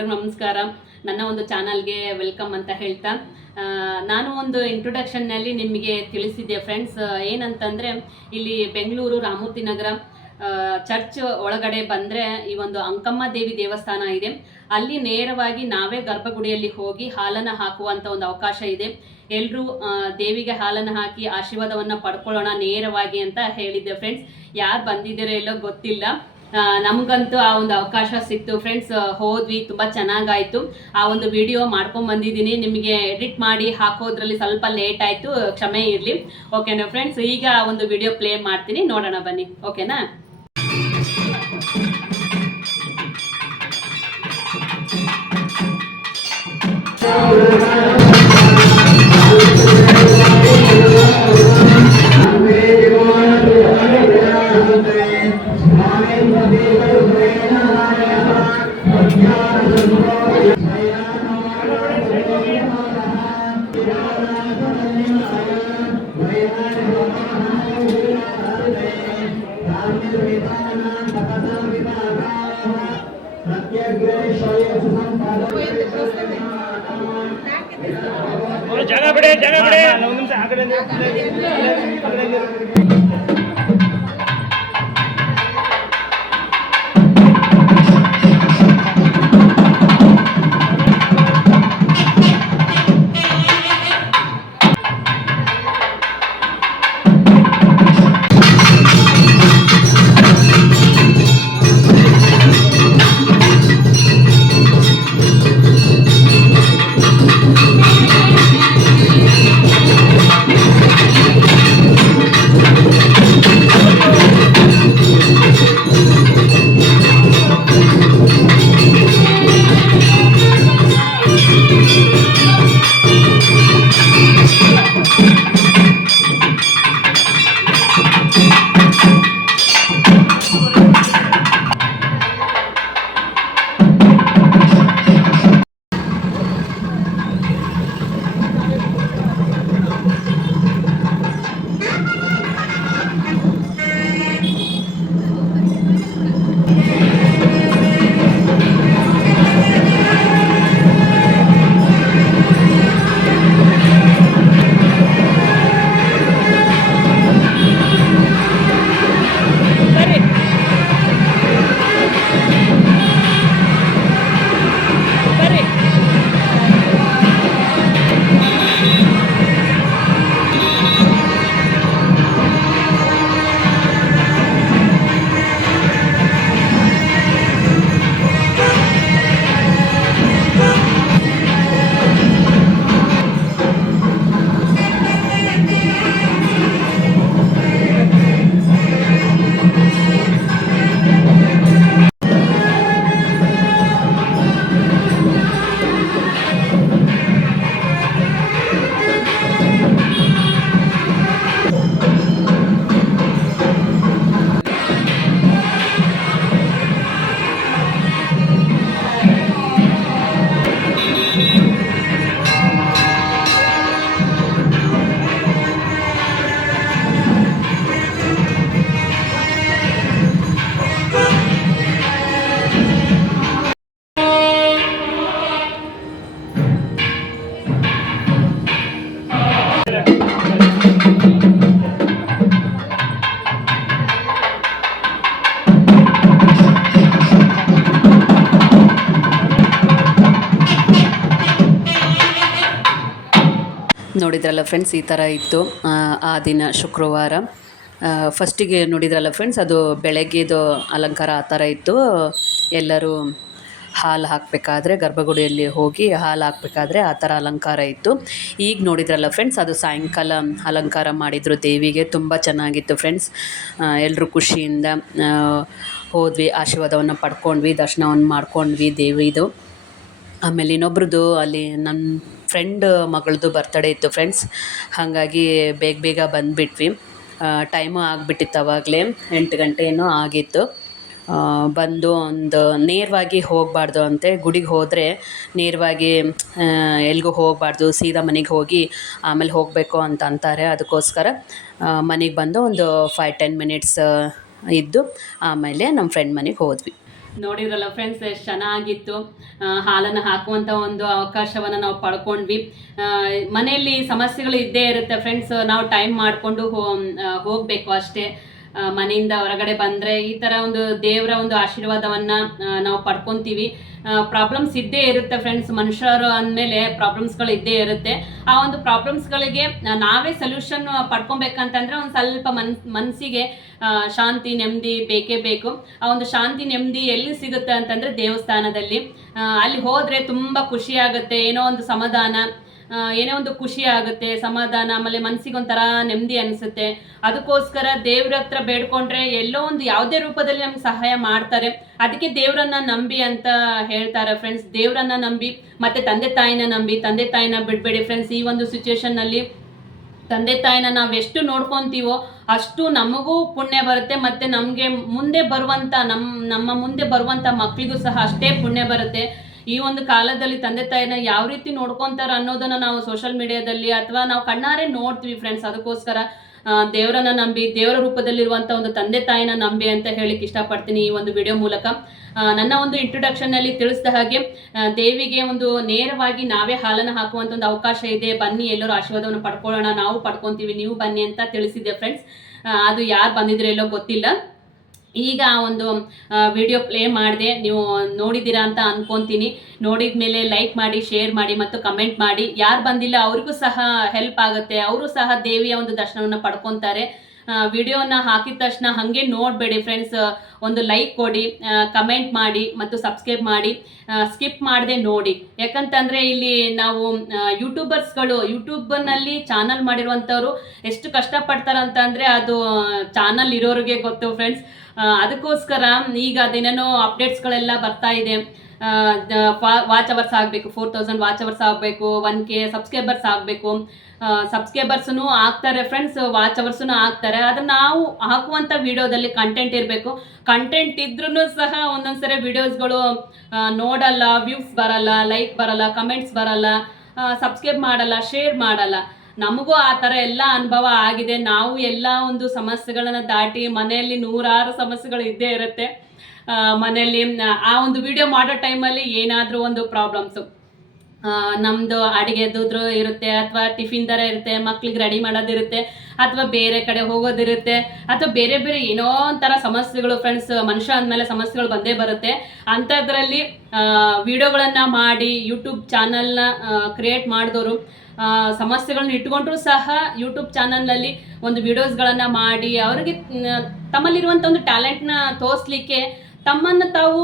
ಎಲ್ರಿಗೂ ನಮಸ್ಕಾರ. ನನ್ನ ಒಂದು ಚಾನಲ್ಗೆ ವೆಲ್ಕಮ್ ಅಂತ ಹೇಳ್ತಾ ನಾನು ಒಂದು ಇಂಟ್ರೊಡಕ್ಷನ್ನಲ್ಲಿ ನಿಮಗೆ ತಿಳಿಸಿದ್ದೆ ಫ್ರೆಂಡ್ಸ್ ಏನಂತಂದರೆ, ಇಲ್ಲಿ ಬೆಂಗಳೂರು ರಾಮೂರ್ತಿ ನಗರ ಚರ್ಚ್ ಒಳಗಡೆ ಬಂದರೆ ಈ ಒಂದು ಅಂಕಮ್ಮ ದೇವಿ ದೇವಸ್ಥಾನ ಇದೆ. ಅಲ್ಲಿ ನೇರವಾಗಿ ನಾವೇ ಗರ್ಭಗುಡಿಯಲ್ಲಿ ಹೋಗಿ ಹಾಲನ್ನು ಹಾಕುವಂಥ ಒಂದು ಅವಕಾಶ ಇದೆ. ಎಲ್ಲರೂ ದೇವಿಗೆ ಹಾಲನ್ನು ಹಾಕಿ ಆಶೀರ್ವಾದವನ್ನು ಪಡ್ಕೊಳ್ಳೋಣ ನೇರವಾಗಿ ಅಂತ ಹೇಳಿದ್ದೆ ಫ್ರೆಂಡ್ಸ್ ಯಾರು ಬಂದಿದ್ದೀರೋ ಎಲ್ಲೋ ಗೊತ್ತಿಲ್ಲ. ನಮಗಂತೂ ಆ ಒಂದು ಅವಕಾಶ ಸಿಕ್ತು. ಫ್ರೆಂಡ್ಸ್ ಹೋದ್ವಿ, ತುಂಬ ಚೆನ್ನಾಗಾಯ್ತು. ಆ ಒಂದು ವಿಡಿಯೋ ಮಾಡ್ಕೊಂಡ್ ಬಂದಿದ್ದೀನಿ. ನಿಮಗೆ ಎಡಿಟ್ ಮಾಡಿ ಹಾಕೋದ್ರಲ್ಲಿ ಸ್ವಲ್ಪ ಲೇಟ್ ಆಯಿತು. ಕ್ಷಮೆ ಇರಲಿ. ಓಕೆನಾ ಫ್ರೆಂಡ್ಸ್ ಈಗ ಆ ಒಂದು ವಿಡಿಯೋ ಪ್ಲೇ ಮಾಡ್ತೀನಿ. ನೋಡೋಣ ಬನ್ನಿ. ಓಕೆನಾ ಜಾಗ ಬಿಡಿ ಜಾಗ ಬಿಡಿ. ಒಂದು ನಿಮಿಷ ಆ ನೋಡಿದ್ರಲ್ಲ ಫ್ರೆಂಡ್ಸ್ ಈ ಥರ ಇತ್ತು ಆ, ದಿನ ಶುಕ್ರವಾರ. ಫಸ್ಟಿಗೆ ನೋಡಿದ್ರಲ್ಲ ಫ್ರೆಂಡ್ಸ್ ಅದು ಬೆಳಗ್ಗೆದು ಅಲಂಕಾರ ಆ ಥರ ಇತ್ತು. ಎಲ್ಲರೂ ಹಾಲು ಹಾಕಬೇಕಾದ್ರೆ ಗರ್ಭಗುಡಿಯಲ್ಲಿ ಹೋಗಿ ಹಾಲು ಹಾಕಬೇಕಾದ್ರೆ ಆ ಥರ ಅಲಂಕಾರ ಇತ್ತು. ಈಗ ನೋಡಿದ್ರಲ್ಲ ಫ್ರೆಂಡ್ಸ್ ಅದು ಸಾಯಂಕಾಲ ಅಲಂಕಾರ ಮಾಡಿದರು ದೇವಿಗೆ ತುಂಬ ಚೆನ್ನಾಗಿತ್ತು ಫ್ರೆಂಡ್ಸ್ ಎಲ್ಲರೂ ಖುಷಿಯಿಂದ ಹೋದ್ವಿ ಆಶೀರ್ವಾದವನ್ನು ಪಡ್ಕೊಂಡ್ವಿ ದರ್ಶನವನ್ನು ಮಾಡ್ಕೊಂಡ್ವಿ ದೇವಿದು. ಆಮೇಲೆ ಇನ್ನೊಬ್ರದ್ದು ಅಲ್ಲಿ ನನ್ನ ಫ್ರೆಂಡ್ ಮಗಳದ್ದು ಬರ್ತಡೇ ಇತ್ತು ಫ್ರೆಂಡ್ಸ್ ಹಾಗಾಗಿ ಬೇಗ ಬೇಗ ಬಂದುಬಿಟ್ವಿ. ಟೈಮು ಆಗಿಬಿಟ್ಟಿತ್ತು ಅವಾಗಲೇ. ಎಂಟು ಗಂಟೆ ಏನೋ ಆಗಿತ್ತು. ಬಂದು ಒಂದು ನೇರವಾಗಿ ಹೋಗಬಾರ್ದು ಅಂತೆ. ಗುಡಿಗೆ ಹೋದರೆ ನೇರವಾಗಿ ಎಲ್ಲಿಗೂ ಹೋಗಬಾರ್ದು. ಸೀದಾ ಮನೆಗೆ ಹೋಗಿ ಆಮೇಲೆ ಹೋಗಬೇಕು ಅಂತ ಅಂತಾರೆ. ಅದಕ್ಕೋಸ್ಕರ ಮನೆಗೆ ಬಂದು ಒಂದು ಫೈವ್ ಟೆನ್ ಮಿನಿಟ್ಸ್ ಇದ್ದು ಆಮೇಲೆ ನಮ್ಮ ಫ್ರೆಂಡ್ ಮನೆಗೆ ಹೋದ್ವಿ. ನೋಡಿದ್ರಲ್ಲ ಫ್ರೆಂಡ್ಸ್ ಎಷ್ಟು ಚೆನ್ನಾಗಿತ್ತು ಹಾಲನ್ನು ಹಾಕುವಂಥ ಒಂದು ಅವಕಾಶವನ್ನು ನಾವು ಪಡ್ಕೊಂಡ್ವಿ. ಮನೆಯಲ್ಲಿ ಸಮಸ್ಯೆಗಳು ಇದ್ದೇ ಇರುತ್ತೆ ಫ್ರೆಂಡ್ಸ್ ನಾವು ಟೈಮ್ ಮಾಡಿಕೊಂಡು ಹೋಗಬೇಕು ಅಷ್ಟೇ. ಮನೆಯಿಂದ ಹೊರಗಡೆ ಬಂದರೆ ಈ ಥರ ಒಂದು ದೇವರ ಒಂದು ಆಶೀರ್ವಾದವನ್ನು ನಾವು ಪಡ್ಕೊತೀವಿ. ಪ್ರಾಬ್ಲಮ್ಸ್ ಇದ್ದೇ ಇರುತ್ತೆ ಫ್ರೆಂಡ್ಸ್ ಮನುಷ್ಯರು ಅಂದಮೇಲೆ ಪ್ರಾಬ್ಲಮ್ಸ್ಗಳು ಇದ್ದೇ ಇರುತ್ತೆ. ಆ ಒಂದು ಪ್ರಾಬ್ಲಮ್ಸ್ಗಳಿಗೆ ನಾವೇ ಸೊಲ್ಯೂಷನ್ ಪಡ್ಕೊಬೇಕಂತಂದ್ರೆ ಒಂದು ಸ್ವಲ್ಪ ಮನ್ ಮನಸ್ಸಿಗೆ ಶಾಂತಿ, ನೆಮ್ಮದಿ ಬೇಕೇ ಬೇಕು. ಆ ಒಂದು ಶಾಂತಿ, ನೆಮ್ಮದಿ ಎಲ್ಲಿ ಸಿಗುತ್ತೆ ಅಂತಂದ್ರೆ ದೇವಸ್ಥಾನದಲ್ಲಿ. ಅಲ್ಲಿ ಹೋದರೆ ತುಂಬ ಖುಷಿ ಆಗುತ್ತೆ ಏನೋ ಒಂದು ಸಮಾಧಾನ. ಏನೋ ಒಂದು ಖುಷಿ ಆಗುತ್ತೆ, ಸಮಾಧಾನ, ಆಮೇಲೆ ಮನ್ಸಿಗೆ ಒಂಥರ ನೆಮ್ಮದಿ ಅನಿಸುತ್ತೆ. ಅದಕ್ಕೋಸ್ಕರ ದೇವ್ರ ಹತ್ರ ಬೇಡ್ಕೊಂಡ್ರೆ ಎಲ್ಲೋ ಒಂದು ಯಾವುದೇ ರೂಪದಲ್ಲಿ ನಮ್ಗೆ ಸಹಾಯ ಮಾಡ್ತಾರೆ. ಅದಕ್ಕೆ ದೇವ್ರನ್ನ ನಂಬಿ ಅಂತ ಹೇಳ್ತಾರೆ ಫ್ರೆಂಡ್ಸ್ ದೇವ್ರನ್ನ ನಂಬಿ, ಮತ್ತೆ ತಂದೆ ತಾಯಿನ ನಂಬಿ. ತಂದೆ ತಾಯಿನ ಬಿಡಬೇಡಿ ಫ್ರೆಂಡ್ಸ್ ಈ ಒಂದು ಸಿಚುವೇಶನ್ನಲ್ಲಿ ತಂದೆ ತಾಯಿನ ನಾವು ಎಷ್ಟು ನೋಡ್ಕೊಂತೀವೋ ಅಷ್ಟು ನಮಗೂ ಪುಣ್ಯ ಬರುತ್ತೆ, ಮತ್ತೆ ನಮಗೆ ಮುಂದೆ ಬರುವಂತ ನಮ್ಮ ನಮ್ಮ ಮುಂದೆ ಬರುವಂತ ಮಕ್ಕಳಿಗೂ ಸಹ ಅಷ್ಟೇ ಪುಣ್ಯ ಬರುತ್ತೆ. ಈ ಒಂದು ಕಾಲದಲ್ಲಿ ತಂದೆ ತಾಯಿನ ಯಾವ ರೀತಿ ನೋಡ್ಕೊಂತಾರ ಅನ್ನೋದನ್ನ ನಾವು ಸೋಷಿಯಲ್ ಮೀಡಿಯಾದಲ್ಲಿ ಅಥವಾ ನಾವು ಕಣ್ಣಾರೆ ನೋಡ್ತೀವಿ ಫ್ರೆಂಡ್ಸ್ ಅದಕ್ಕೋಸ್ಕರ ದೇವರನ್ನ ನಂಬಿ, ದೇವರ ರೂಪದಲ್ಲಿರುವಂತ ಒಂದು ತಂದೆ ತಾಯಿನ ನಂಬಿ ಅಂತ ಹೇಳಿಕ್ ಇಷ್ಟಪಡ್ತೀನಿ ಈ ಒಂದು ವಿಡಿಯೋ ಮೂಲಕ. ನನ್ನ ಒಂದು ಇಂಟ್ರೊಡಕ್ಷನ್ನಲ್ಲಿ ತಿಳಿಸಿದ ಹಾಗೆ ದೇವಿಗೆ ಒಂದು ನೇರವಾಗಿ ನಾವೇ ಹಾಲನ್ನು ಹಾಕುವಂತ ಒಂದು ಅವಕಾಶ ಇದೆ. ಬನ್ನಿ, ಎಲ್ಲರೂ ಆಶೀರ್ವಾದವನ್ನು ಪಡ್ಕೊಳ್ಳೋಣ. ನಾವು ಪಡ್ಕೊಂತೀವಿ, ನೀವು ಬನ್ನಿ ಅಂತ ತಿಳಿಸಿದೆ ಫ್ರೆಂಡ್ಸ್ ಅದು ಯಾರು ಬಂದಿದ್ರೆ ಎಲ್ಲೋ ಗೊತ್ತಿಲ್ಲ. ಈಗ ಒಂದು ವಿಡಿಯೋ ಪ್ಲೇ ಮಾಡಿದೆ. ನೀವು ನೋಡಿದ್ದೀರಾ ಅಂತ ಅನ್ಕೊಂತೀನಿ. ನೋಡಿದ ಮೇಲೆ ಲೈಕ್ ಮಾಡಿ ಶೇರ್ ಮಾಡಿ ಮತ್ತು ಕಮೆಂಟ್ ಮಾಡಿ. ಯಾರು ಬಂದಿಲ್ಲ, ಅವ್ರಿಗೂ ಸಹ ಹೆಲ್ಪ್ ಆಗುತ್ತೆ. ಅವರು ಸಹ ದೇವಿಯ ಒಂದು ದರ್ಶನವನ್ನು ಪಡ್ಕೊತಾರೆ. ವಿಡಿಯೋನ ಹಾಕಿದ ತಕ್ಷಣ ಹಾಗೆ ನೋಡಬೇಡಿ ಫ್ರೆಂಡ್ಸ್ ಒಂದು ಲೈಕ್ ಕೊಡಿ ಕಮೆಂಟ್ ಮಾಡಿ ಮತ್ತು ಸಬ್ಸ್ಕ್ರೈಬ್ ಮಾಡಿ ಸ್ಕಿಪ್ ಮಾಡದೆ ನೋಡಿ. ಯಾಕಂತಂದ್ರೆ ಇಲ್ಲಿ ನಾವು ಯೂಟ್ಯೂಬರ್ಸ್ಗಳು ಯೂಟ್ಯೂಬ್ನಲ್ಲಿ ಚಾನಲ್ ಮಾಡಿರುವಂಥವ್ರು ಎಷ್ಟು ಕಷ್ಟಪಡ್ತಾರಂತಂದರೆ ಅದು ಚಾನಲ್ ಇರೋರಿಗೆ ಗೊತ್ತು ಫ್ರೆಂಡ್ಸ್ ಅದಕ್ಕೋಸ್ಕರ ಈಗ ಅದೇನೇನೋ ಅಪ್ಡೇಟ್ಸ್ಗಳೆಲ್ಲ ಬರ್ತಾ ಇದೆ. ವಾಚ್ ಅವರ್ಸ್ ಆಗಬೇಕು ಫೋರ್ ತೌಸಂಡ್ ವಾಚ್ ಅವರ್ಸ್ ಆಗಬೇಕು ಒನ್ ಕೆ ಸಬ್ಸ್ಕ್ರೈಬರ್ಸ್ ಆಗಬೇಕು. ಸಬ್ಸ್ಕ್ರೈಬರ್ಸ್ನು ಆಗ್ತಾರೆ ಫ್ರೆಂಡ್ಸ್ ವಾಚ್ ಅವರ್ಸ್ನು ಆಗ್ತಾರೆ. ಅದನ್ನು ನಾವು ಹಾಕುವಂಥ ವಿಡಿಯೋದಲ್ಲಿ ಕಂಟೆಂಟ್ ಇರಬೇಕು. ಕಂಟೆಂಟ್ ಇದ್ರೂ ಸಹ ಒಂದೊಂದ್ಸರಿ ವಿಡಿಯೋಸ್ಗಳು ನೋಡಲ್ಲ ವ್ಯೂಸ್ ಬರಲ್ಲ ಲೈಕ್ ಬರಲ್ಲ ಕಮೆಂಟ್ಸ್ ಬರಲ್ಲ ಸಬ್ಸ್ಕ್ರೈಬ್ ಮಾಡಲ್ಲ ಶೇರ್ ಮಾಡಲ್ಲ. ನಮಗೂ ಆ ಥರ ಎಲ್ಲ ಅನುಭವ ಆಗಿದೆ. ನಾವು ಎಲ್ಲ ಒಂದು ಸಮಸ್ಯೆಗಳನ್ನು ದಾಟಿ ಮನೆಯಲ್ಲಿ ನೂರಾರು ಸಮಸ್ಯೆಗಳು ಇದ್ದೇ ಇರುತ್ತೆ. ಮನೆಯಲ್ಲಿ ಆ ಒಂದು ವಿಡಿಯೋ ಮಾಡೋ ಟೈಮಲ್ಲಿ ಏನಾದರೂ ಒಂದು ಪ್ರಾಬ್ಲಮ್ಸು ನಮ್ಮದು ಅಡುಗೆದುದ್ರು ಇರುತ್ತೆ, ಅಥವಾ ಟಿಫಿನ್ ಥರ ಇರುತ್ತೆ, ಮಕ್ಳಿಗೆ ರೆಡಿ ಮಾಡೋದಿರುತ್ತೆ ಅಥವಾ ಬೇರೆ ಕಡೆ ಹೋಗೋದಿರುತ್ತೆ ಅಥವಾ ಬೇರೆ ಬೇರೆ ಏನೋ ಒಂಥರ ಸಮಸ್ಯೆಗಳು ಫ್ರೆಂಡ್ಸ್ ಮನುಷ್ಯ ಅಂದಮೇಲೆ ಸಮಸ್ಯೆಗಳು ಬಂದೇ ಬರುತ್ತೆ. ಅಂಥದ್ರಲ್ಲಿ ವಿಡಿಯೋಗಳನ್ನು ಮಾಡಿ ಯೂಟ್ಯೂಬ್ ಚಾನಲ್ನ ಕ್ರಿಯೇಟ್ ಮಾಡಿದವರು ಸಮಸ್ಯೆಗಳನ್ನ ಇಟ್ಕೊಂಡ್ರು ಸಹ ಯೂಟ್ಯೂಬ್ ಚಾನಲ್ನಲ್ಲಿ ಒಂದು ವಿಡಿಯೋಸ್ಗಳನ್ನು ಮಾಡಿ, ಅವರಿಗೆ ತಮ್ಮಲ್ಲಿರುವಂಥ ಒಂದು ಟ್ಯಾಲೆಂಟ್ನ ತೋರಿಸ್ಲಿಕ್ಕೆ ತಮ್ಮನ್ನು ತಾವು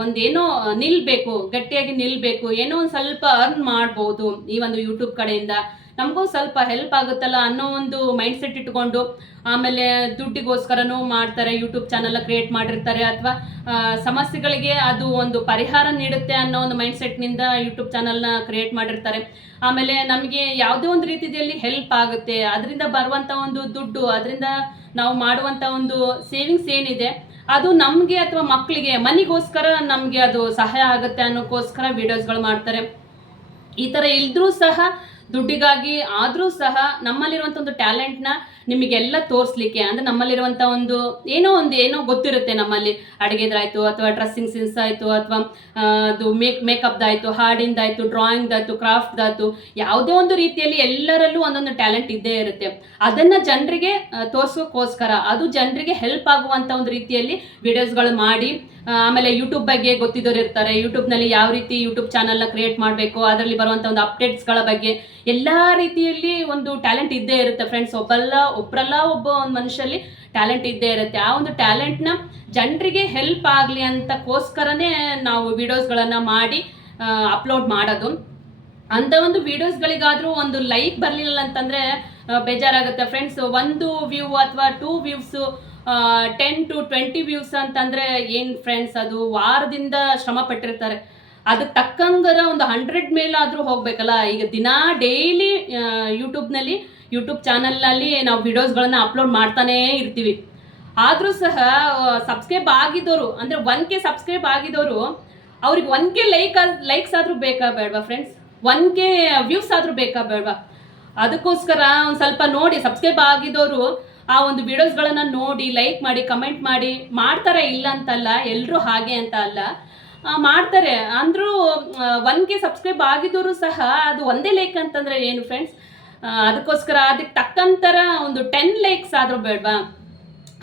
ಒಂದೇನೋ ನಿಲ್ಬೇಕು, ಗಟ್ಟಿಯಾಗಿ ನಿಲ್ಬೇಕು, ಏನೋ ಒಂದು ಸ್ವಲ್ಪ ಅರ್ನ್ ಮಾಡ್ಬೋದು ಈ ಒಂದು ಯೂಟ್ಯೂಬ್ ಕಡೆಯಿಂದ. ನಮಗೂ ಸ್ವಲ್ಪ ಹೆಲ್ಪ್ ಆಗುತ್ತಲ್ಲ ಅನ್ನೋ ಒಂದು ಮೈಂಡ್ ಸೆಟ್ ಇಟ್ಕೊಂಡು ಆಮೇಲೆ ದುಡ್ಡಿಗೋಸ್ಕರನೂ ಮಾಡ್ತಾರೆ ಯೂಟ್ಯೂಬ್ ಚಾನೆಲ್ ಕ್ರಿಯೇಟ್ ಮಾಡಿರ್ತಾರೆ ಅಥವಾ ಸಮಸ್ಯೆಗಳಿಗೆ ಅದು ಒಂದು ಪರಿಹಾರ ನೀಡುತ್ತೆ ಅನ್ನೋ ಒಂದು ಮೈಂಡ್ ಸೆಟ್ನಿಂದ ಯೂಟ್ಯೂಬ್ ಚಾನಲ್ನ ಕ್ರಿಯೇಟ್ ಮಾಡಿರ್ತಾರೆ. ಆಮೇಲೆ ನಮಗೆ ಯಾವುದೇ ಒಂದು ರೀತಿಯಲ್ಲಿ ಹೆಲ್ಪ್ ಆಗುತ್ತೆ. ಅದರಿಂದ ಬರುವಂಥ ಒಂದು ದುಡ್ಡು, ಅದರಿಂದ ನಾವು ಮಾಡುವಂಥ ಒಂದು ಸೇವಿಂಗ್ಸ್ ಏನಿದೆ ಅದು ನಮಗೆ ಅಥವಾ ಮಕ್ಕಳಿಗೆ ಮನಿಗೋಸ್ಕರ ನಮಗೆ ಅದು ಸಹಾಯ ಆಗುತ್ತೆ ಅನ್ನೋಕ್ಕೋಸ್ಕರ ವಿಡಿಯೋಸ್ಗಳು ಮಾಡ್ತಾರೆ. ಈ ಥರ ಇಲ್ದ್ರೂ ಸಹ ದುಡ್ಡಿಗಾಗಿ ಆದರೂ ಸಹ ನಮ್ಮಲ್ಲಿರುವಂಥ ಒಂದು ಟ್ಯಾಲೆಂಟ್ನ ನಿಮಗೆಲ್ಲ ತೋರಿಸ್ಲಿಕ್ಕೆ, ಅಂದರೆ ನಮ್ಮಲ್ಲಿರುವಂಥ ಒಂದು ಏನೋ ಒಂದು ಏನೋ ಗೊತ್ತಿರುತ್ತೆ ನಮ್ಮಲ್ಲಿ. ಅಡುಗೆದಾಯ್ತು ಅಥವಾ ಡ್ರೆಸ್ಸಿಂಗ್ ಸೆನ್ಸ್ ಆಯಿತು ಅಥವಾ ಅದು ಮೇಕ್ ಮೇಕಪ್ದಾಯಿತು ಹಾಡಿಂದಾಯ್ತು ಡ್ರಾಯಿಂಗ್ದಾಯಿತು ಕ್ರಾಫ್ಟ್ದಾಯಿತು ಯಾವುದೇ ಒಂದು ರೀತಿಯಲ್ಲಿ ಎಲ್ಲರಲ್ಲೂ ಒಂದೊಂದು ಟ್ಯಾಲೆಂಟ್ ಇದ್ದೇ ಇರುತ್ತೆ. ಅದನ್ನು ಜನರಿಗೆ ತೋರಿಸೋಕ್ಕೋಸ್ಕರ, ಅದು ಜನರಿಗೆ ಹೆಲ್ಪ್ ಆಗುವಂಥ ಒಂದು ರೀತಿಯಲ್ಲಿ ವಿಡಿಯೋಸ್ಗಳು ಮಾಡಿ ಆಮೇಲೆ ಯೂಟ್ಯೂಬ್ ಬಗ್ಗೆ ಗೊತ್ತಿದ್ದವ್ರು ಇರ್ತಾರೆ. ಯೂಟ್ಯೂಬ್ನಲ್ಲಿ ಯಾವ ರೀತಿ ಯೂಟ್ಯೂಬ್ ಚಾನಲ್ನ ಕ್ರಿಯೇಟ್ ಮಾಡಬೇಕು, ಅದರಲ್ಲಿ ಬರುವಂಥ ಒಂದು ಅಪ್ಡೇಟ್ಸ್ಗಳ ಬಗ್ಗೆ ಎಲ್ಲ ರೀತಿಯಲ್ಲಿ ಒಂದು ಟ್ಯಾಲೆಂಟ್ ಇದ್ದೇ ಇರುತ್ತೆ ಫ್ರೆಂಡ್ಸ್ ಒಬ್ಬಲ್ಲ ಒಬ್ಬರಲ್ಲ ಒಬ್ಬ ಒಂದು ಮನುಷ್ಯಲ್ಲಿ ಟ್ಯಾಲೆಂಟ್ ಇದ್ದೇ ಇರುತ್ತೆ. ಆ ಒಂದು ಟ್ಯಾಲೆಂಟ್ನ ಜನರಿಗೆ ಹೆಲ್ಪ್ ಆಗಲಿ ಅಂತಕ್ಕೋಸ್ಕರನೇ ನಾವು ವಿಡಿಯೋಸ್ಗಳನ್ನು ಮಾಡಿ ಅಪ್ಲೋಡ್ ಮಾಡೋದು. ಅಂಥ ಒಂದು ವಿಡಿಯೋಸ್ಗಳಿಗಾದರೂ ಒಂದು ಲೈಕ್ ಬರಲಿಲ್ಲ ಅಂತಂದರೆ ಬೇಜಾರಾಗುತ್ತೆ ಫ್ರೆಂಡ್ಸ್ ಒಂದು ವ್ಯೂ ಅಥವಾ two views ten to twenty views ಅಂತಂದರೆ ಏನು ಫ್ರೆಂಡ್ಸ್ ಅದು? ವಾರದಿಂದ ಶ್ರಮ ಪಟ್ಟಿರ್ತಾರೆ. ಅದಕ್ಕೆ ತಕ್ಕಂಗರ ಒಂದು ಹಂಡ್ರೆಡ್ ಮೇಲಾದರೂ ಹೋಗಬೇಕಲ್ಲ? ಈಗ ದಿನಾ ಡೈಲಿ ಯೂಟ್ಯೂಬ್ನಲ್ಲಿ ಯೂಟ್ಯೂಬ್ ಚಾನಲ್ನಲ್ಲಿ ನಾವು ವಿಡಿಯೋಸ್ಗಳನ್ನು ಅಪ್ಲೋಡ್ ಮಾಡ್ತಾನೇ ಇರ್ತೀವಿ. ಆದರೂ ಸಹ ಸಬ್ಸ್ಕ್ರೈಬ್ ಆಗಿದ್ದವರು ಅಂದರೆ ಒನ್ ಕೆ ಸಬ್ಸ್ಕ್ರೈಬ್ ಆಗಿದ್ದವರು ಅವ್ರಿಗೆ ಒನ್ ಕೆ ಲೈಕ್ ಲೈಕ್ಸ್ ಆದರೂ ಬೇಕಾ ಬೇಡವಾ ಫ್ರೆಂಡ್ಸ್ ಒನ್ ಕೆ ವ್ಯೂಸ್ ಆದರೂ ಬೇಕಾ ಬೇಡವಾ? ಅದಕ್ಕೋಸ್ಕರ ಒಂದು ಸ್ವಲ್ಪ ನೋಡಿ ಸಬ್ಸ್ಕ್ರೈಬ್ ಆಗಿದ್ದವರು ಆ ಒಂದು ವಿಡಿಯೋಸ್ಗಳನ್ನು ನೋಡಿ ಲೈಕ್ ಮಾಡಿ ಕಮೆಂಟ್ ಮಾಡಿ, ಮಾಡ್ತಾರೆ ಇಲ್ಲ ಅಂತಲ್ಲ ಎಲ್ಲರೂ ಹಾಗೆ ಅಂತ ಅಲ್ಲ. ಮಾಡ್ತಾರೆ. ಅಂದರೂ ಒನ್ ಕೆ ಸಬ್ಸ್ಕ್ರೈಬ್ ಆಗಿದ್ರು ಸಹ ಅದು ಒಂದೇ ಲೈಕ್ ಅಂತಂದ್ರೆ ಏನು ಫ್ರೆಂಡ್ಸ್ ಅದಕ್ಕೋಸ್ಕರ ಅದಕ್ಕೆ ತಕ್ಕಂತರ ಒಂದು ಟೆನ್ ಲೈಕ್ಸ್ ಆದರೂ ಬೇಡವಾ?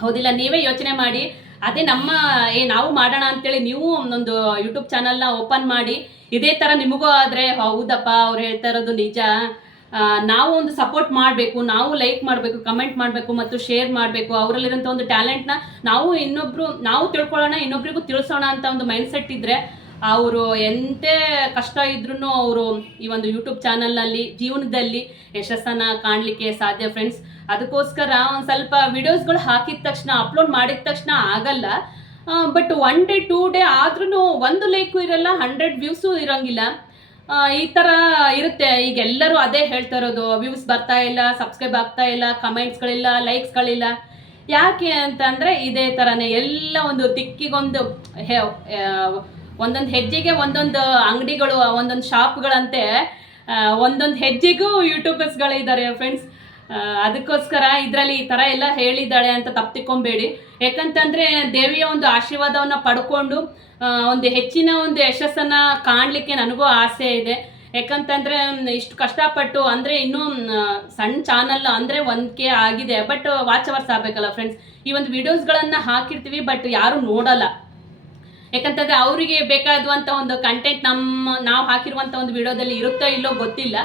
ಹೌದಿಲ್ಲ, ನೀವೇ ಯೋಚನೆ ಮಾಡಿ. ಅದೇ ನಮ್ಮ, ಏ, ನಾವು ಮಾಡೋಣ ಅಂತೇಳಿ ನೀವು ಒಂದೊಂದು ಯೂಟ್ಯೂಬ್ ಚಾನಲ್ನ ಓಪನ್ ಮಾಡಿ. ಇದೇ ಥರ ನಿಮಗೂ ಆದರೆ, ಹೌದಪ್ಪ, ಅವ್ರು ಹೇಳ್ತಾ ಇರೋದು ನಿಜ. ನಾವು ಒಂದು ಸಪೋರ್ಟ್ ಮಾಡಬೇಕು, ನಾವು ಲೈಕ್ ಮಾಡಬೇಕು ಕಮೆಂಟ್ ಮಾಡಬೇಕು ಮತ್ತು ಶೇರ್ ಮಾಡಬೇಕು ಅವರಲ್ಲಿರೋಂಥ ಒಂದು ಟ್ಯಾಲೆಂಟ್ನ ನಾವು ಇನ್ನೊಬ್ರು, ನಾವು ತಿಳ್ಕೊಳ್ಳೋಣ, ಇನ್ನೊಬ್ರಿಗೂ ತಿಳಿಸೋಣ ಅಂತ ಒಂದು ಮೈಂಡ್ ಸೆಟ್ ಇದ್ದರೆ ಅವರು ಎಂತೆ ಕಷ್ಟ ಇದ್ರೂ ಅವರು ಈ ಒಂದು ಯೂಟ್ಯೂಬ್ ಚಾನಲ್ನಲ್ಲಿ ಜೀವನದಲ್ಲಿ ಯಶಸ್ಸನ್ನು ಕಾಣಲಿಕ್ಕೆ ಸಾಧ್ಯ ಫ್ರೆಂಡ್ಸ್ ಅದಕ್ಕೋಸ್ಕರ ಒಂದು ಸ್ವಲ್ಪ ವಿಡಿಯೋಸ್ಗಳು ಹಾಕಿದ ತಕ್ಷಣ ಅಪ್ಲೋಡ್ ಮಾಡಿದ ತಕ್ಷಣ ಆಗಲ್ಲ. But one day two day ಆದ್ರೂ ಒಂದು ಲೈಕು ಇರಲ್ಲ ಹಂಡ್ರೆಡ್ ವ್ಯೂಸು ಇರೋಂಗಿಲ್ಲ. ಈ ಥರ ಇರುತ್ತೆ. ಈಗ ಎಲ್ಲರೂ ಅದೇ ಹೇಳ್ತಾ ಇರೋದು ವ್ಯೂಸ್ ಬರ್ತಾ ಇಲ್ಲ ಸಬ್ಸ್ಕ್ರೈಬ್ ಆಗ್ತಾ ಇಲ್ಲ ಕಮೆಂಟ್ಸ್ಗಳಿಲ್ಲ ಲೈಕ್ಸ್ಗಳಿಲ್ಲ ಯಾಕೆ ಅಂತಂದ್ರೆ ಇದೇ ಥರನೇ ಎಲ್ಲ ಒಂದು ತಿಕ್ಕಿಗೊಂದು ಒಂದೊಂದು ಹೆಜ್ಜೆಗೆ ಒಂದೊಂದು ಅಂಗಡಿಗಳು ಒಂದೊಂದು ಶಾಪ್ಗಳಂತೆ ಒಂದೊಂದು ಹೆಜ್ಜೆಗೂ ಯೂಟ್ಯೂಬರ್ಸ್ಗಳಿದ್ದಾರೆ ಫ್ರೆಂಡ್ಸ್ ಅದಕ್ಕೋಸ್ಕರ ಇದರಲ್ಲಿ ಈ ಥರ ಎಲ್ಲ ಹೇಳಿದ್ದಾಳೆ ಅಂತ ತಪ್ಪಿಕೊಂಬೇಡಿ ಯಾಕಂತಂದರೆ ದೇವಿಯ ಒಂದು ಆಶೀರ್ವಾದವನ್ನು ಪಡ್ಕೊಂಡು ಒಂದು ಹೆಚ್ಚಿನ ಒಂದು ಯಶಸ್ಸನ್ನು ಕಾಣಲಿಕ್ಕೆ ನನಗೂ ಆಸೆ ಇದೆ. ಯಾಕಂತಂದರೆ ಇಷ್ಟು ಕಷ್ಟಪಟ್ಟು, ಅಂದರೆ ಇನ್ನೂ ಸಣ್ಣ ಚಾನಲ್ ಅಂದರೆ ಒಂದಕ್ಕೆ ಆಗಿದೆ. ಬಟ್ ವಾಚ್ ಅವರ್ಸ್ ಆಗಬೇಕಲ್ಲ ಫ್ರೆಂಡ್ಸ್ ಈ ಒಂದು ವಿಡಿಯೋಸ್ಗಳನ್ನು ಹಾಕಿರ್ತೀವಿ ಬಟ್ ಯಾರೂ ನೋಡಲ್ಲ. ಯಾಕಂತಂದ್ರೆ ಅವರಿಗೆ ಬೇಕಾದಂಥ ಒಂದು ಕಂಟೆಂಟ್ ನಮ್ಮ, ನಾವು ಹಾಕಿರುವಂಥ ಒಂದು ವಿಡಿಯೋದಲ್ಲಿ ಇರುತ್ತೋ ಇಲ್ಲೋ ಗೊತ್ತಿಲ್ಲ.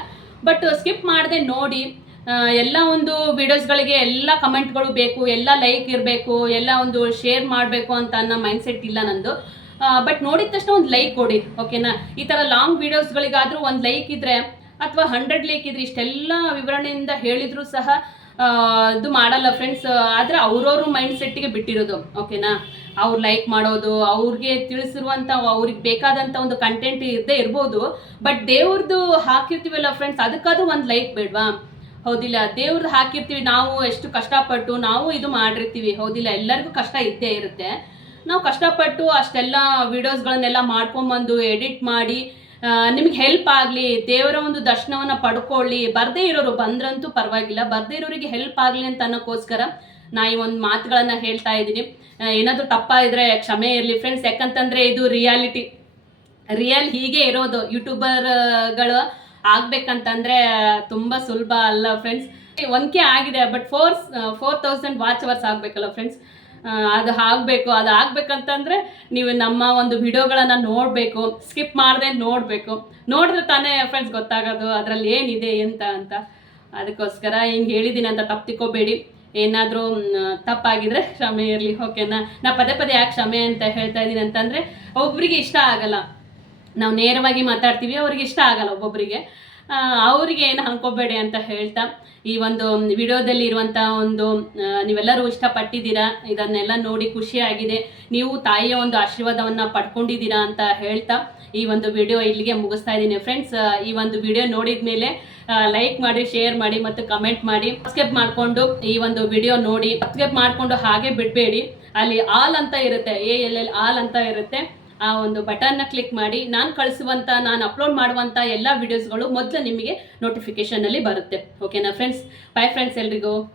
ಬಟ್ ಸ್ಕಿಪ್ ಮಾಡದೆ ನೋಡಿ. ಎಲ್ಲ ಒಂದು ವಿಡಿಯೋಸ್ಗಳಿಗೆ ಎಲ್ಲ ಕಮೆಂಟ್ಗಳು ಬೇಕು, ಎಲ್ಲ ಲೈಕ್ ಇರಬೇಕು, ಎಲ್ಲ ಒಂದು ಶೇರ್ ಮಾಡಬೇಕು ಅಂತ ಅನ್ನೋ ಮೈಂಡ್ಸೆಟ್ ಇಲ್ಲ ನಂದು. ಬಟ್ ನೋಡಿದ ತಕ್ಷಣ ಒಂದು ಲೈಕ್ ಕೊಡಿ ಓಕೆನಾ ಈ ಥರ ಲಾಂಗ್ ವೀಡಿಯೋಸ್ಗಳಿಗಾದರೂ ಒಂದು ಲೈಕ್ ಇದ್ದರೆ ಅಥವಾ ಹಂಡ್ರೆಡ್ ಲೈಕ್ ಇದ್ರೆ ಇಷ್ಟೆಲ್ಲ ವಿವರಣೆಯಿಂದ ಹೇಳಿದರೂ ಸಹ ಇದು ಮಾಡಲ್ಲ ಫ್ರೆಂಡ್ಸ್ ಆದರೆ ಅವ್ರವ್ರ ಮೈಂಡ್ ಸೆಟ್ಟಿಗೆ ಬಿಟ್ಟಿರೋದು ಓಕೆನಾ ಅವ್ರು ಲೈಕ್ ಮಾಡೋದು, ಅವ್ರಿಗೆ ತಿಳಿಸಿರುವಂಥ ಅವ್ರಿಗೆ ಬೇಕಾದಂಥ ಒಂದು ಕಂಟೆಂಟ್ ಇರದೇ ಇರ್ಬೋದು ಬಟ್ ದೇವ್ರದ್ದು ಹಾಕಿರ್ತೀವಲ್ಲ ಫ್ರೆಂಡ್ಸ್ ಅದಕ್ಕಾದ್ರೂ ಒಂದು ಲೈಕ್ ಬೇಡವಾ? ಹೌದಿಲ್ಲ ದೇವ್ರದ್ದು ಹಾಕಿರ್ತೀವಿ, ನಾವು ಎಷ್ಟು ಕಷ್ಟಪಟ್ಟು ನಾವು ಇದು ಮಾಡಿರ್ತೀವಿ, ಹೌದಿಲ್ಲ, ಎಲ್ಲರಿಗೂ ಕಷ್ಟ ಇದ್ದೇ ಇರುತ್ತೆ. ನಾವು ಕಷ್ಟಪಟ್ಟು ಅಷ್ಟೆಲ್ಲ ವಿಡಿಯೋಸ್ಗಳನ್ನೆಲ್ಲ ಮಾಡ್ಕೊಂಬಂದು, ಎಡಿಟ್ ಮಾಡಿ ನಿಮ್ಗೆ ಹೆಲ್ಪ್ ಆಗಲಿ, ದೇವರ ಒಂದು ದರ್ಶನವನ್ನು ಪಡ್ಕೊಳ್ಳಿ, ಬರದೇ ಇರೋರು ಬಂದ್ರಂತೂ ಪರವಾಗಿಲ್ಲ, ಬರದೇ ಇರೋರಿಗೆ ಹೆಲ್ಪ್ ಆಗಲಿ ಅಂತ ಅನ್ನೋಕ್ಕೋಸ್ಕರ ನಾ ಈ ಒಂದು ಮಾತುಗಳನ್ನು ಹೇಳ್ತಾ ಇದ್ದೀನಿ. ಏನಾದರೂ ತಪ್ಪ ತಪ್ಪಾಯಿದ್ರೆ ಕ್ಷಮೆ ಇರಲಿ ಫ್ರೆಂಡ್ಸ್ ಯಾಕಂತಂದರೆ ಇದು ರಿಯಾಲಿಟಿ ರಿಯಲ್ ಹೀಗೆ ಇರೋದು ಯೂಟ್ಯೂಬರ್ಗಳು ಆಗ್ಬೇಕಂತಂದ್ರೆ ತುಂಬ ಸುಲಭ ಅಲ್ಲ ಫ್ರೆಂಡ್ಸ್ ಒಂದ್ಕೆ ಆಗಿದೆ but four four thousand watch hours ಆಗಬೇಕಲ್ಲ friends ಅದು ಆಗಬೇಕು, ಅದು ಆಗ್ಬೇಕಂತಂದ್ರೆ ನೀವು ನಮ್ಮ ಒಂದು ವಿಡಿಯೋಗಳನ್ನು ನೋಡಬೇಕು ಸ್ಕಿಪ್ ಮಾಡದೆ ನೋಡಬೇಕು. ನೋಡಿದ್ರೆ ತಾನೇ ಫ್ರೆಂಡ್ಸ್ ಗೊತ್ತಾಗೋದು, ಅದರಲ್ಲಿ ಏನಿದೆ ಎಂತ ಅಂತ. ಅದಕ್ಕೋಸ್ಕರ ಹಿಂಗೆ ಹೇಳಿದ್ದೀನಿ ಅಂತ ತಪ್ಪು ತಿಕ್ಕೋಬೇಡಿ ಏನಾದರೂ ತಪ್ಪಾಗಿದ್ರೆ ಕ್ಷಮೆ ಇರಲಿ ಓಕೆನಾ ನಾ? ಪದೇ ಪದೇ ಯಾಕೆ ಕ್ಷಮೆ ಅಂತ ಹೇಳ್ತಾ ಇದ್ದೀನಿ ಅಂತಂದರೆ ಒಬ್ಬರಿಗೆ ಇಷ್ಟ ಆಗಲ್ಲ. ನಾವು ನೇರವಾಗಿ ಮಾತಾಡ್ತೀವಿ, ಅವ್ರಿಗೆ ಇಷ್ಟ ಆಗಲ್ಲ ಒಬ್ಬೊಬ್ಬರಿಗೆ ಅವರಿಗೆ ಏನು ಅನ್ಕೋಬೇಡಿ ಅಂತ ಹೇಳ್ತಾ, ಈ ಒಂದು ವಿಡಿಯೋದಲ್ಲಿ ಇರುವಂಥ ಒಂದು ನೀವೆಲ್ಲರೂ ಇಷ್ಟಪಟ್ಟಿದ್ದೀರಾ? ಇದನ್ನೆಲ್ಲ ನೋಡಿ ಖುಷಿಯಾಗಿದೆ ನೀವು ತಾಯಿಯ ಒಂದು ಆಶೀರ್ವಾದವನ್ನ ಪಡ್ಕೊಂಡಿದ್ದೀರಾ ಅಂತ ಹೇಳ್ತಾ, ಈ ಒಂದು ವಿಡಿಯೋ ಇಲ್ಲಿಗೆ ಮುಗಿಸ್ತಾ ಇದ್ದೀನಿ. ಫ್ರೆಂಡ್ಸ್ ಈ ಒಂದು ವಿಡಿಯೋ ನೋಡಿದ ಮೇಲೆ ಲೈಕ್ ಮಾಡಿ ಶೇರ್ ಮಾಡಿ ಮತ್ತು ಕಮೆಂಟ್ ಮಾಡಿ. ಸಬ್ಸ್ಕ್ರೈಬ್ ಮಾಡಿಕೊಂಡು ಈ ಒಂದು ವಿಡಿಯೋ ನೋಡಿ. ಸಬ್ಸ್ಕ್ರೈಬ್ ಮಾಡಿಕೊಂಡು ಹಾಗೆ ಬಿಡಬೇಡಿ. ಅಲ್ಲಿ ಆಲ್ ಅಂತ ಇರುತ್ತೆ ಎ ಎಲ್ ಎಲ್ ಆಲ್ ಅಂತ ಇರುತ್ತೆ. ಆ ಒಂದು ಬಟನ್ನ ಕ್ಲಿಕ್ ಮಾಡಿ ನಾನು ಕಳಿಸುವಂಥ ನಾನು ಅಪ್ಲೋಡ್ ಮಾಡುವಂಥ ಎಲ್ಲ ವಿಡಿಯೋಸ್ಗಳು ಮೊದಲು ನಿಮಗೆ ನೋಟಿಫಿಕೇಷನಲ್ಲಿ ಬರುತ್ತೆ. ಓಕೆನಾ ಫ್ರೆಂಡ್ಸ್ ಬೈ ಫ್ರೆಂಡ್ಸ್ ಎಲ್ರಿಗೂ.